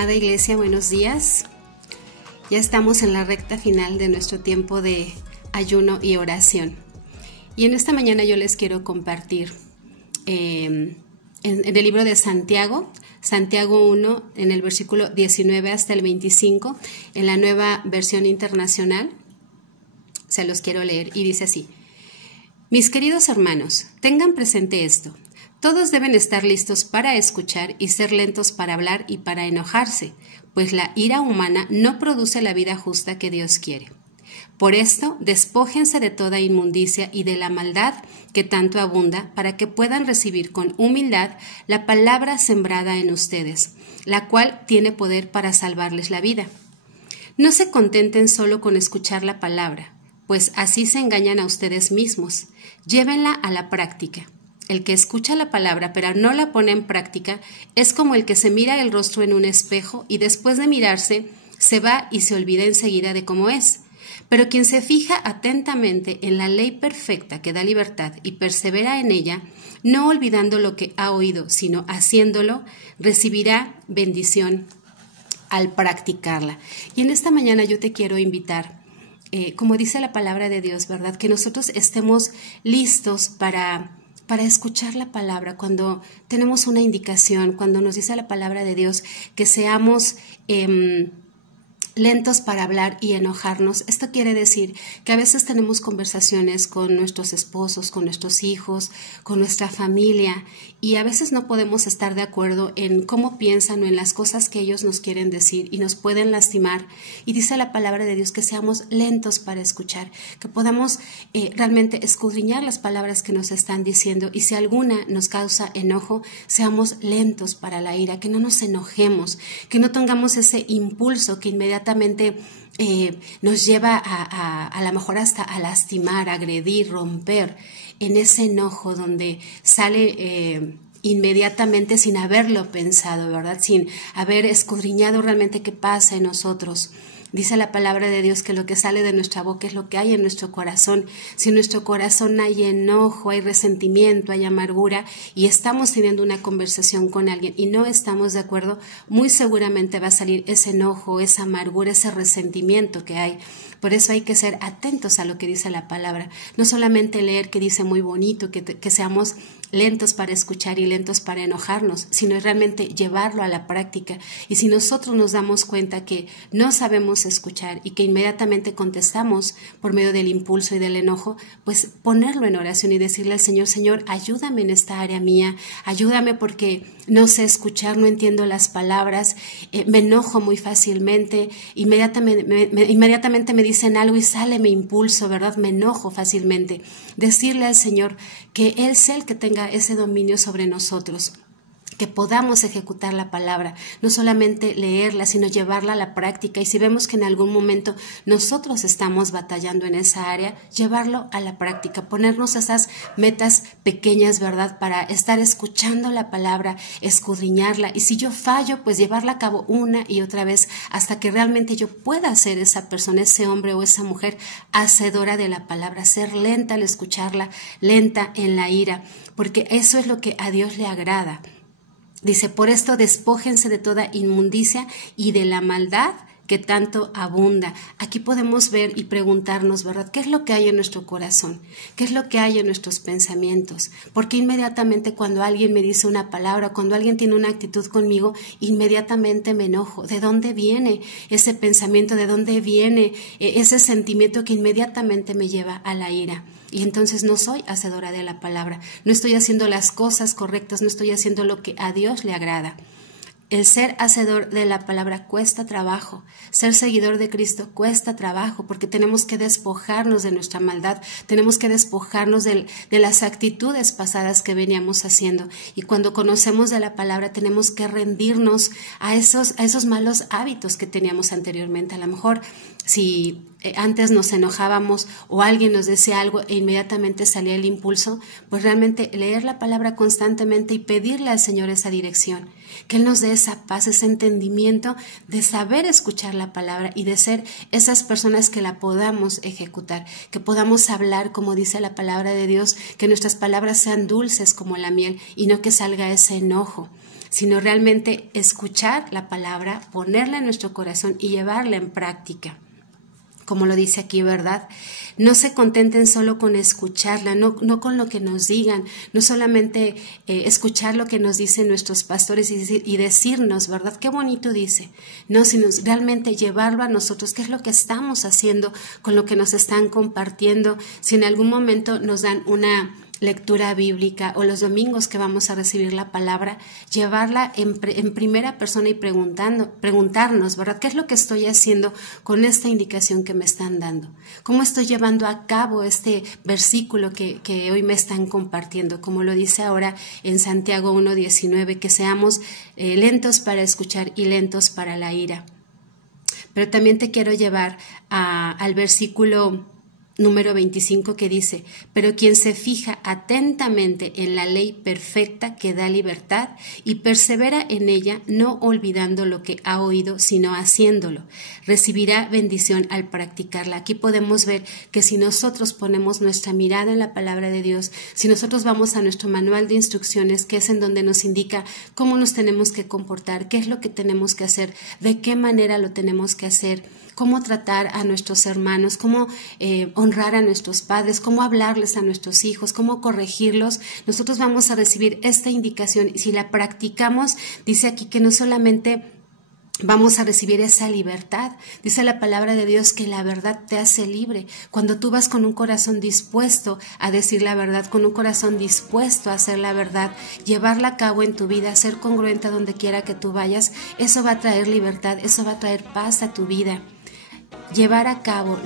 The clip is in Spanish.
Amada Iglesia, buenos días. Ya estamos en la recta final de nuestro tiempo de ayuno y oración. Y en esta mañana yo les quiero compartir en el libro de Santiago, Santiago 1, en el versículo 19 hasta el 25, en la Nueva Versión Internacional. Se los quiero leer y dice así: Mis queridos hermanos, tengan presente esto. Todos deben estar listos para escuchar y ser lentos para hablar y para enojarse, pues la ira humana no produce la vida justa que Dios quiere. Por esto, despójense de toda inmundicia y de la maldad que tanto abunda, para que puedan recibir con humildad la palabra sembrada en ustedes, la cual tiene poder para salvarles la vida. No se contenten solo con escuchar la palabra, pues así se engañan a ustedes mismos. Llévenla a la práctica. El que escucha la palabra pero no la pone en práctica es como el que se mira el rostro en un espejo y después de mirarse se va y se olvida enseguida de cómo es. Pero quien se fija atentamente en la ley perfecta que da libertad y persevera en ella, no olvidando lo que ha oído, sino haciéndolo, recibirá bendición al practicarla. Y en esta mañana yo te quiero invitar, como dice la palabra de Dios, ¿verdad? Que nosotros estemos listos para escuchar la palabra, cuando tenemos una indicación, cuando nos dice la palabra de Dios, que seamos lentos para hablar y enojarnos. Esto quiere decir que a veces tenemos conversaciones con nuestros esposos, con nuestros hijos, con nuestra familia, y a veces no podemos estar de acuerdo en cómo piensan o en las cosas que ellos nos quieren decir y nos pueden lastimar. Y dice la palabra de Dios que seamos lentos para escuchar, que podamos realmente escudriñar las palabras que nos están diciendo, y si alguna nos causa enojo, seamos lentos para la ira, que no nos enojemos, que no tengamos ese impulso que inmediatamente nos lleva a lo mejor hasta a lastimar, agredir, romper, en ese enojo donde sale inmediatamente sin haberlo pensado, ¿verdad? Sin haber escudriñado realmente qué pasa en nosotros. Dice la palabra de Dios que lo que sale de nuestra boca es lo que hay en nuestro corazón. Si en nuestro corazón hay enojo, hay resentimiento, hay amargura, y estamos teniendo una conversación con alguien y no estamos de acuerdo, muy seguramente va a salir ese enojo, esa amargura, ese resentimiento que hay. Por eso hay que ser atentos a lo que dice la palabra. No solamente leer que dice muy bonito, que seamos lentos para escuchar y lentos para enojarnos, sino realmente llevarlo a la práctica. Y si nosotros nos damos cuenta que no sabemos escuchar y que inmediatamente contestamos por medio del impulso y del enojo, pues ponerlo en oración y decirle al Señor: Señor, ayúdame en esta área mía, ayúdame porque no sé escuchar, no entiendo las palabras, me enojo muy fácilmente, inmediatamente me dicen algo y sale mi impulso, ¿verdad? Me enojo fácilmente. Decirle al Señor que Él sea el que tenga ese dominio sobre nosotros, que podamos ejecutar la palabra, no solamente leerla, sino llevarla a la práctica. Y si vemos que en algún momento nosotros estamos batallando en esa área, llevarlo a la práctica, ponernos esas metas pequeñas, ¿verdad? Para estar escuchando la palabra, escudriñarla. Y si yo fallo, pues llevarla a cabo una y otra vez hasta que realmente yo pueda ser esa persona, ese hombre o esa mujer hacedora de la palabra, ser lenta al escucharla, lenta en la ira, porque eso es lo que a Dios le agrada. Dice: por esto despójense de toda inmundicia y de la maldad que tanto abunda. Aquí podemos ver y preguntarnos, ¿verdad? ¿Qué es lo que hay en nuestro corazón? ¿Qué es lo que hay en nuestros pensamientos? Porque inmediatamente cuando alguien me dice una palabra, cuando alguien tiene una actitud conmigo, inmediatamente me enojo. ¿De dónde viene ese pensamiento? ¿De dónde viene ese sentimiento que inmediatamente me lleva a la ira? Y entonces no soy hacedora de la palabra, no estoy haciendo las cosas correctas, no estoy haciendo lo que a Dios le agrada. El ser hacedor de la palabra cuesta trabajo, ser seguidor de Cristo cuesta trabajo, porque tenemos que despojarnos de nuestra maldad, tenemos que despojarnos de las actitudes pasadas que veníamos haciendo, y cuando conocemos de la palabra tenemos que rendirnos a esos malos hábitos que teníamos anteriormente. A lo mejor si antes nos enojábamos o alguien nos decía algo e inmediatamente salía el impulso, pues realmente leer la palabra constantemente y pedirle al Señor esa dirección, que Él nos dé esa paz, ese entendimiento de saber escuchar la palabra y de ser esas personas que la podamos ejecutar, que podamos hablar como dice la palabra de Dios, que nuestras palabras sean dulces como la miel y no que salga ese enojo, sino realmente escuchar la palabra, ponerla en nuestro corazón y llevarla en práctica. Como lo dice aquí, ¿verdad? No se contenten solo con escucharla, no con lo que nos digan, no solamente escuchar lo que nos dicen nuestros pastores y decirnos, ¿verdad? Qué bonito dice, no, sino realmente llevarlo a nosotros, qué es lo que estamos haciendo con lo que nos están compartiendo, si en algún momento nos dan una lectura bíblica o los domingos que vamos a recibir la palabra, llevarla en primera persona y preguntarnos, ¿verdad? ¿Qué es lo que estoy haciendo con esta indicación que me están dando? ¿Cómo estoy llevando a cabo este versículo que hoy me están compartiendo? Como lo dice ahora en Santiago 1:19, que seamos lentos para escuchar y lentos para la ira. Pero también te quiero llevar al versículo número 25 que dice, pero quien se fija atentamente en la ley perfecta que da libertad y persevera en ella, no olvidando lo que ha oído, sino haciéndolo, recibirá bendición al practicarla. Aquí podemos ver que si nosotros ponemos nuestra mirada en la palabra de Dios, si nosotros vamos a nuestro manual de instrucciones, que es en donde nos indica cómo nos tenemos que comportar, qué es lo que tenemos que hacer, de qué manera lo tenemos que hacer, cómo tratar a nuestros hermanos, cómo honrar a nuestros padres, cómo hablarles a nuestros hijos, cómo corregirlos, nosotros vamos a recibir esta indicación y si la practicamos, dice aquí que no solamente vamos a recibir esa libertad, dice la palabra de Dios que la verdad te hace libre, cuando tú vas con un corazón dispuesto a decir la verdad, con un corazón dispuesto a hacer la verdad, llevarla a cabo en tu vida, ser congruente a donde quiera que tú vayas, eso va a traer libertad, eso va a traer paz a tu vida. Llevar a cabo